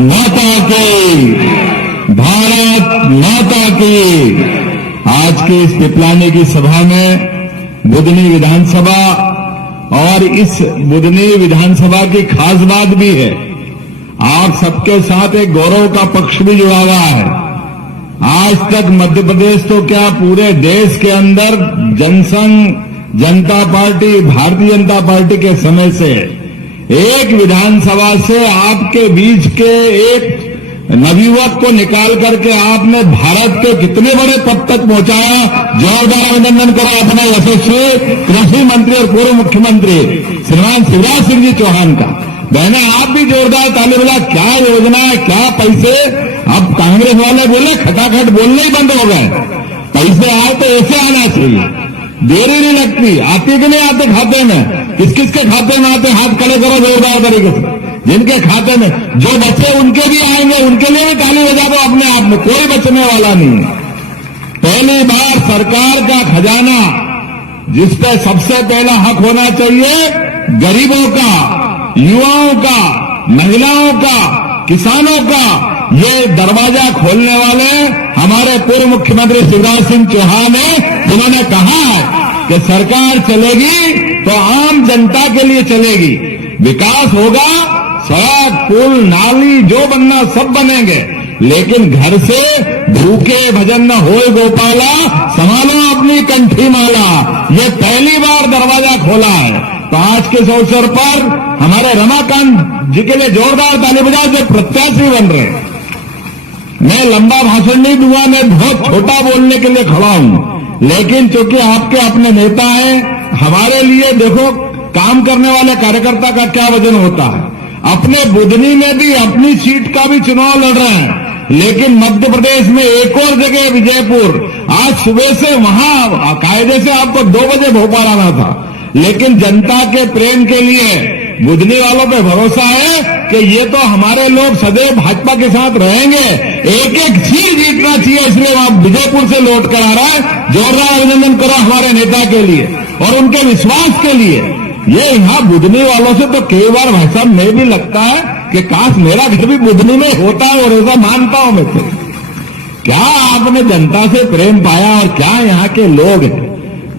माता की, भारत माता की। आज की इस पिपलानी की सभा में बुधनी विधानसभा, और इस बुधनी विधानसभा की खास बात भी है, आप सबके साथ एक गौरव का पक्ष भी जुड़ा हुआ है। आज तक मध्य प्रदेश तो क्या पूरे देश के अंदर जनसंघ, जनता पार्टी, भारतीय जनता पार्टी के समय से एक विधानसभा से आपके बीच के एक नवयुवक को निकाल करके आपने भारत के कितने बड़े पद तक पहुंचाया। जोरदार अभिनंदन करो अपने यशस्वी कृषि मंत्री और पूर्व मुख्यमंत्री श्रीमान शिवराज सिंह जी चौहान का। बहने आप भी जोरदार ताली बजा। क्या योजना है, क्या पैसे। अब कांग्रेस वाले बोले खटाखट बोलने ही बंद हो गए। पैसे आए तो ऐसे आना चाहिए, देरी नहीं लगती। आते कि नहीं आते खाते में? किस किस के खाते में आते? हाथ खड़े करो जोरदार तरीके से। जिनके खाते में जो बचे उनके भी आएंगे, उनके लिए भी ताली बजा दो अपने आप में। कोई बचने वाला नहीं है। पहली बार सरकार का खजाना जिस पे सबसे पहला हक होना चाहिए, गरीबों का, युवाओं का, महिलाओं का, किसानों का, ये दरवाजा खोलने वाले हमारे पूर्व मुख्यमंत्री शिवराज सिंह चौहान है। उन्होंने कहा है कि सरकार चलेगी तो आम जनता के लिए चलेगी। विकास होगा, सड़क, पुल, नाली जो बनना सब बनेंगे, लेकिन घर से भूखे भजन न होए गोपाला, संभालो अपनी कंठी माला। ये पहली बार दरवाजा खोला है। तो आज के इस अवसर पर हमारे रमाकांत जी के लिए जोरदार ताली बजाओ जो प्रत्याशी बन रहे हैं। मैं लंबा भाषण नहीं दूंगा, मैं बहुत छोटा बोलने के लिए खड़ा हूं, लेकिन चूंकि आपके अपने नेता हैं, हमारे लिए देखो काम करने वाले कार्यकर्ता का क्या वजन होता है। अपने बुधनी में भी अपनी सीट का भी चुनाव लड़ रहे हैं, लेकिन मध्य प्रदेश में एक और जगह विजयपुर, आज सुबह से वहां कायदे से आपको 2 बजे भोपाल आना था, लेकिन जनता के प्रेम के लिए बुधनी वालों पे भरोसा है कि ये तो हमारे लोग सदैव भाजपा के साथ रहेंगे, एक एक सीट जीतना चाहिए, इसलिए वहां विजयपुर से लौट कर आ रहा है। जोरदार अभिनंदन करो हमारे नेता के लिए और उनके विश्वास के लिए। ये यहां बुधनी वालों से तो कई बार भाई साहब में भी लगता है कि काश मेरा घर भी बुधनी में होता है, और ऐसा मानता हूं मैं तो। क्या आपने जनता से प्रेम पाया और क्या यहाँ के लोग हैं,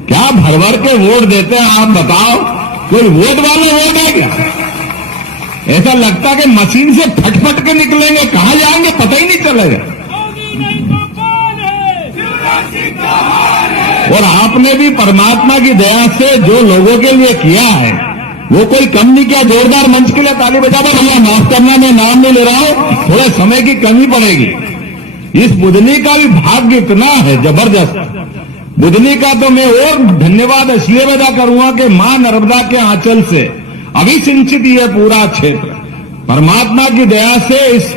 क्या भर भर के वोट देते हैं आप बताओ। कोई वोट वाले वोट है क्या? ऐसा लगता है कि मशीन से फटफट के निकलेंगे, कहां जाएंगे पता ही नहीं चलेगा। और आपने भी परमात्मा की दया से जो लोगों के लिए किया है वो कोई कम नहीं किया। जोरदार मंच के लिए ताली बजा दो। भैया माफ करना, मैं नाम नहीं ले रहा हूं, थोड़े समय की कमी पड़ेगी। इस बुधनी का भी भाग्य इतना है जबरदस्त। बुधनी का तो मैं और धन्यवाद इसलिए अदा करूंगा कि मां नर्मदा के आंचल से अभी सिंचित ये पूरा क्षेत्र परमात्मा की दया से इस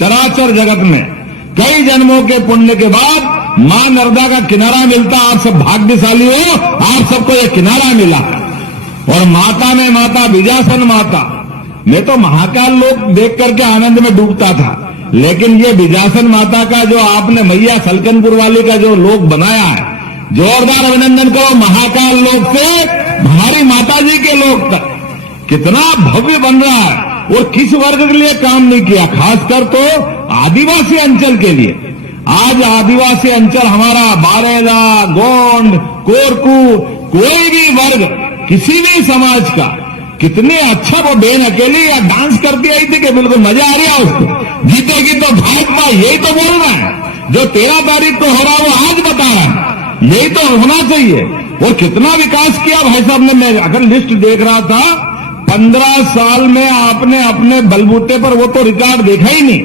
चराचर जगत में कई जन्मों के पुण्य के बाद मां नर्मदा का किनारा मिलता। आप सब भाग्यशाली हो, आप सबको ये किनारा मिला। और माता में माता, विजासन माता, मैं तो महाकाल लोक देख करके आनंद में डूबता था, लेकिन ये विजासन माता का जो आपने मैया सलकनपुर वाली का जो लोक बनाया है, जोरदार अभिनंदन करो। महाकाल लोक से हमारी माता जी के लोक तक कितना भव्य बन रहा है। और किस वर्ग के लिए काम नहीं किया, खासकर तो आदिवासी अंचल के लिए। आज आदिवासी अंचल हमारा बारेला, गोंड, कोरकू, कोई भी वर्ग, किसी भी समाज का, कितने अच्छा वो बेन अकेली या डांस करती आई थी कि बिल्कुल मजा आ रहा है उसको। जीतेगी तो भाजपा, यही तो बोल रहा है। जो 13 तारीख को हो रहा है वो आज बता रहा है, यही तो होना चाहिए। और कितना विकास किया भाई साहब ने। मैं अगर लिस्ट देख रहा था, 15 साल में आपने अपने बलबूते पर वो तो रिकॉर्ड देखा ही नहीं,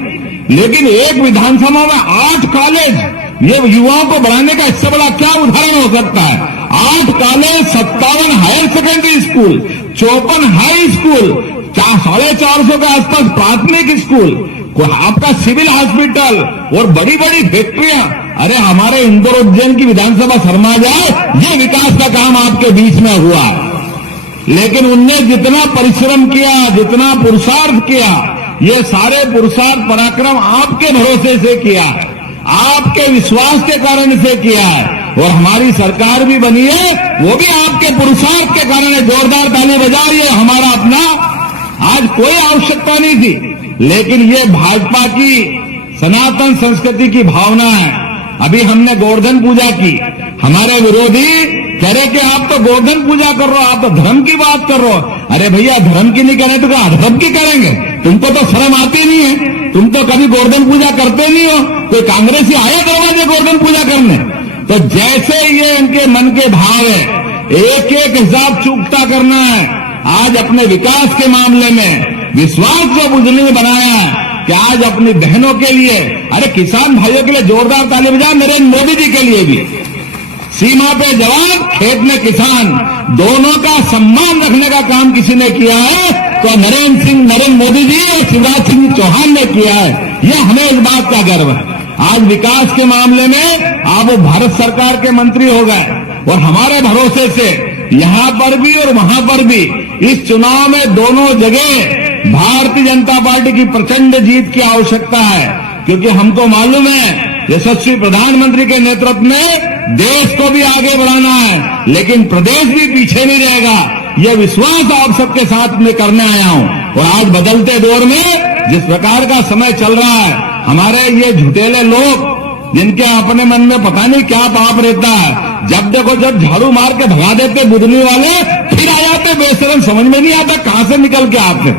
लेकिन एक विधानसभा में 8 कॉलेज, ये युवाओं को बढ़ाने का इससे बड़ा क्या उदाहरण हो सकता है। 8 college, 57 higher secondary school, 54 high school, 450 के आसपास प्राथमिक स्कूल, आपका सिविल हॉस्पिटल और बड़ी बड़ी फैक्ट्रियां। अरे हमारे इंदौर उज्जैन की विधानसभा शर्मा जाए, ये विकास का काम आपके बीच में हुआ। लेकिन उनने जितना परिश्रम किया, जितना पुरुषार्थ किया, ये सारे पुरुषार्थ पराक्रम आपके भरोसे से किया है, आपके विश्वास के कारण से किया है। और हमारी सरकार भी बनी है, वो भी आपके पुरुषार्थ के कारण है। जोरदार ताली बजाइए। हमारा अपना आज कोई आवश्यकता नहीं थी लेकिन ये भाजपा की सनातन संस्कृति की भावना है। अभी हमने गोवर्धन पूजा की, हमारे विरोधी कह रहे कि आप तो गोवर्धन पूजा कर रहे हो, आप तो धर्म की बात कर रहे हो। अरे भैया, धर्म की नहीं करें तो क्या अधर्म की करेंगे? तुमको तो शर्म आती नहीं है, तुम तो कभी गोवर्धन पूजा करते नहीं हो। कोई कांग्रेसी आया दरवाजे गोवर्धन पूजा करने? तो जैसे ये इनके मन के भाव है, एक एक हिसाब चूकता करना है। आज अपने विकास के मामले में विश्वास जो बुझने में बनाया है कि आज अपनी बहनों के लिए, अरे किसान भाइयों के लिए जोरदार ताली बजा, नरेंद्र मोदी जी के लिए भी। सीमा पे जवान, खेत में किसान, दोनों का सम्मान रखने का काम किसी ने किया है तो नरेंद्र मोदी जी और शिवराज सिंह चौहान ने किया है। यह हमें इस बात का गर्व है। आज विकास के मामले में आप भारत सरकार के मंत्री हो गए और हमारे भरोसे से यहां पर भी और वहां पर भी इस चुनाव में दोनों जगह भारतीय जनता पार्टी की प्रचंड जीत की आवश्यकता है, क्योंकि हमको मालूम है यशस्वी प्रधानमंत्री के नेतृत्व में देश को भी आगे बढ़ाना है, लेकिन प्रदेश भी पीछे नहीं रहेगा। यह विश्वास आप सबके साथ में करने आया हूं। और आज बदलते दौर में जिस प्रकार का समय चल रहा है, हमारे ये झुटेले लोग जिनके अपने मन में पता नहीं क्या पाप रहता है, जब देखो जब झाड़ू मार के भगा देते बुदनी वाले, फिर आ जाते बेशरम। समझ में नहीं आता कहां से निकल के आते,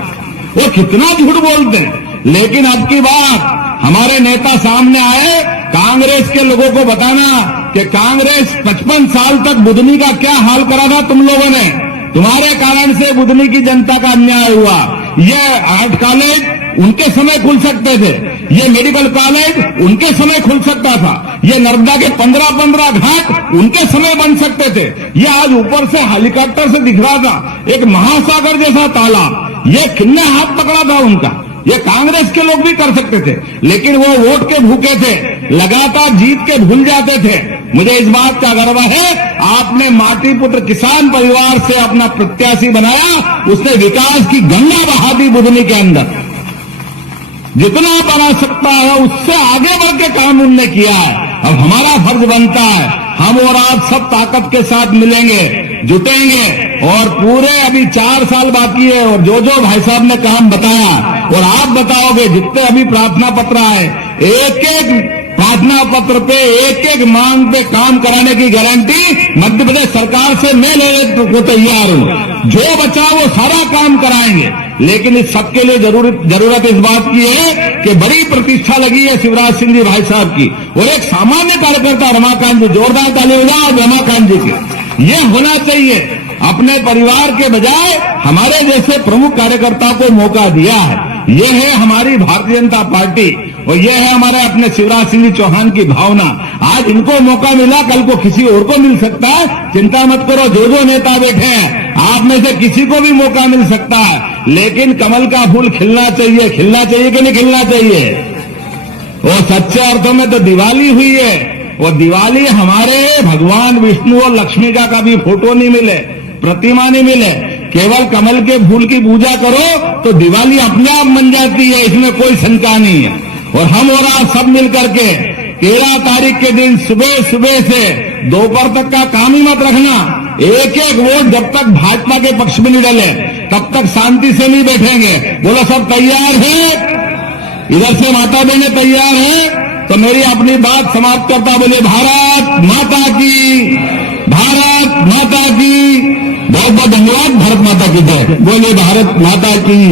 वो कितना झूठ बोलते हैं। लेकिन अब की बात हमारे नेता सामने आए, कांग्रेस के लोगों को बताना कि कांग्रेस 55 साल तक बुदनी का क्या हाल करा था तुम लोगों ने। तुम्हारे कारण से बुदनी की जनता का अन्याय हुआ। ये आर्ट कॉलेज उनके समय खुल सकते थे, ये मेडिकल कॉलेज उनके समय खुल सकता था, ये नर्मदा के 15-15 घाट उनके समय बन सकते थे। ये आज ऊपर से हेलीकॉप्टर से दिख रहा था एक महासागर जैसा तालाब, ये किन्ने हाथ पकड़ा था उनका। ये कांग्रेस के लोग भी कर सकते थे, लेकिन वो वोट के भूखे थे, लगातार जीत के भूल जाते थे। मुझे इस बात का गर्व है, आपने माटी पुत्र किसान परिवार से अपना प्रत्याशी बनाया, उसने विकास की गंगा बहा दी बुदनी के अंदर। जितना बना सकता है उससे आगे बढ़ के काम उनने किया है। अब हमारा फर्ज बनता है, हम और आप सब ताकत के साथ मिलेंगे, जुटेंगे और पूरे अभी 4 साल बाकी है। और जो जो भाई साहब ने काम बताया और आप बताओगे, जितने अभी प्रार्थना पत्र आए, एक एक प्रार्थना पत्र पे एक एक मांग पे काम कराने की गारंटी मध्य प्रदेश सरकार से मैं लेने को तैयार हूं। जो बचा वो सारा काम कराएंगे, लेकिन इस सबके लिए जरूरत इस बात की है कि बड़ी प्रतिष्ठा लगी है शिवराज सिंह जी भाई साहब की और एक सामान्य कार्यकर्ता रमाकांत जी, जोरदार ताली बजाओ रमाकांत जी की। ये होना चाहिए। अपने परिवार के बजाय हमारे जैसे प्रमुख कार्यकर्ता को मौका दिया है। ये है हमारी भारतीय जनता पार्टी और ये है हमारे अपने शिवराज सिंह जी चौहान की भावना। आज इनको मौका मिला, कल को किसी और को मिल सकता है। चिंता मत करो, जो जो नेता बैठे हैं आप में से किसी को भी मौका मिल सकता है, लेकिन कमल का फूल खिलना चाहिए कि नहीं खिलना चाहिए। और सच्चे अर्थों में तो दिवाली हुई है, और दिवाली हमारे भगवान विष्णु और लक्ष्मी का कभी फोटो नहीं मिले, प्रतिमा नहीं मिले, केवल कमल के फूल की पूजा करो तो दिवाली अपने आप बन जाती है, इसमें कोई शंका नहीं है। और हम और आप सब मिलकर के 13 तारीख के दिन सुबह सुबह से दोपहर तक का काम ही मत रखना। एक एक वोट जब तक भाजपा के पक्ष में नहीं डले तब तक शांति से नहीं बैठेंगे। बोलो सब तैयार है? इधर से माता बहने तैयार है? तो मेरी अपनी बात समाप्त करता, बोले भारत माता की, भारत माता की। बहुत बहुत धन्यवाद। भारत माता की जय। बोले भारत माता की।